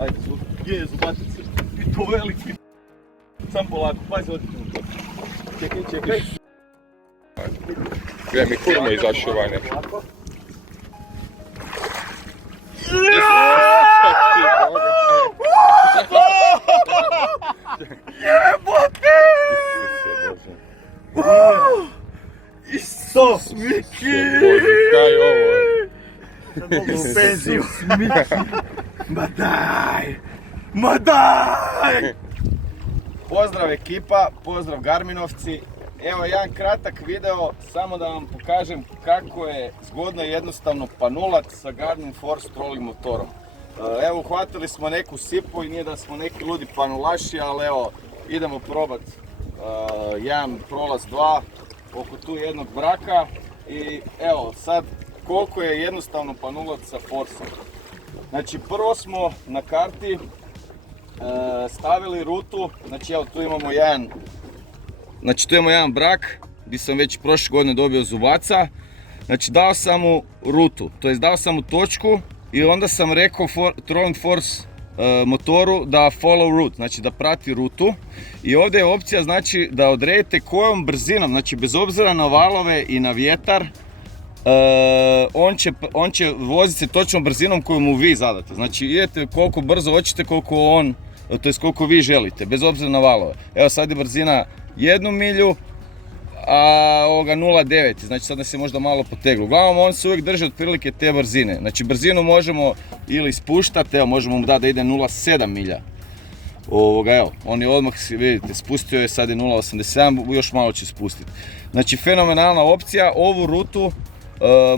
Ajde, gdje je zubatice? I to veliki. Sam polako, pazi ovdje. Čekaj. Gdje mi kurmo izašao vanje. Jebote! Isus Miki! Kaj je ovo? U penziju. Ma daj! Pozdrav ekipa, pozdrav Garminovci. Evo jedan kratak video, samo da vam pokažem kako je zgodno i jednostavno panulat sa Garmin Force trolling motorom. Evo uhvatili smo neku sipu i nije da smo neki ludi panulaši, ali evo idemo probat jedan prolaz 2 oko tu jednog braka i evo sad koliko je jednostavno panulat sa Forceom. Znači prvo smo na karti stavili rutu, znači evo tu imamo jedan brak gdje sam već prošle godine dobio zubaca. Znači dao sam mu rutu, to jest dao sam mu točku i onda sam rekao Trolling Force motoru da follow route, znači da prati rutu. I ovdje je opcija znači da odredite kojom brzinom, znači bez obzira na valove i na vjetar, on će voziti se točnom brzinom koju mu vi zadate. Znači idete koliko brzo hoćete, koliko on, to jest koliko vi želite, bez obzira na valove. Evo sad je brzina 1 milju, a 0,9, znači sad nas je možda malo poteglo. Uglavnom on se uvijek drži otprilike te brzine. Znači brzinu možemo ili spuštati, evo možemo mu dati da ide 0,7 milja. Evo, on je odmah, vidite, spustio je, sad je 0,87, još malo će spustiti. Znači fenomenalna opcija, ovu rutu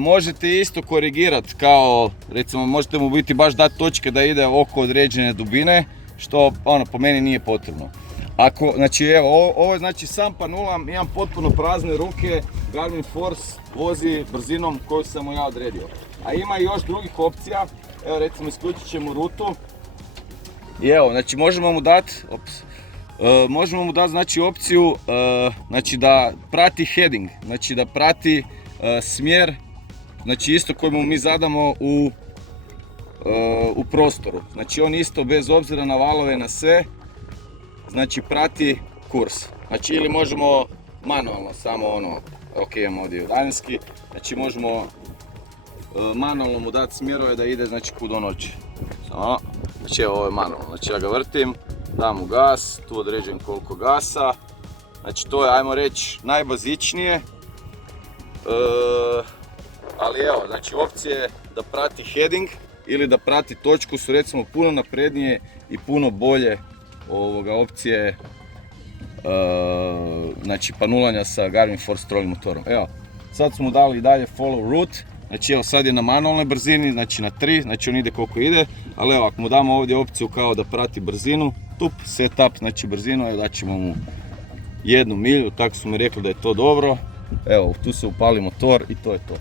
možete isto korigirati kao, recimo možete mu biti baš dati točke da ide oko određene dubine, što po meni nije potrebno. Znači evo, ovo je znači sam panulam, imam potpuno prazne ruke, Garmin Force vozi brzinom koju sam mu ja odredio. A ima i još drugih opcija, evo recimo isključit ćemo rutu. I evo, znači možemo mu dati znači opciju znači da prati heading, znači da prati smjer, znači isto koji mu mi zadamo u prostoru. Znači on isto bez obzira na valove, na sve, znači prati kurs. Znači ili možemo manualno, samo ok, imamo ovdje daljinski, znači možemo manualno mu dati smjerove da ide znači kud on hoće. Znači evo, ovo je manualno, znači ja ga vrtim, dam mu gas, tu određujem koliko gasa. Znači to je, ajmo reći, najbazičnije. Ali evo, znači opcije da prati heading ili da prati točku su recimo puno naprednije i puno bolje opcije znači panulanja sa Garmin Force trolling motorom. Evo, sad smo dali i dalje follow route, znači evo sad je na manualnoj brzini, znači na 3, znači on ide koliko ide, ali evo ako mu damo ovdje opciju kao da prati brzinu, tup, setup, znači brzinu, evo daćemo mu 1 milju, tako su mi rekli da je to dobro. Evo, tu se upali motor i to je to.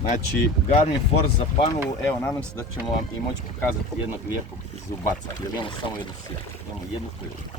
Znači, Garmin Force za panulu, evo, nadam se da ćemo vam i moći pokazati jednog lijepog zubaca, jer imamo samo jednu sliku, imamo jednu priliku.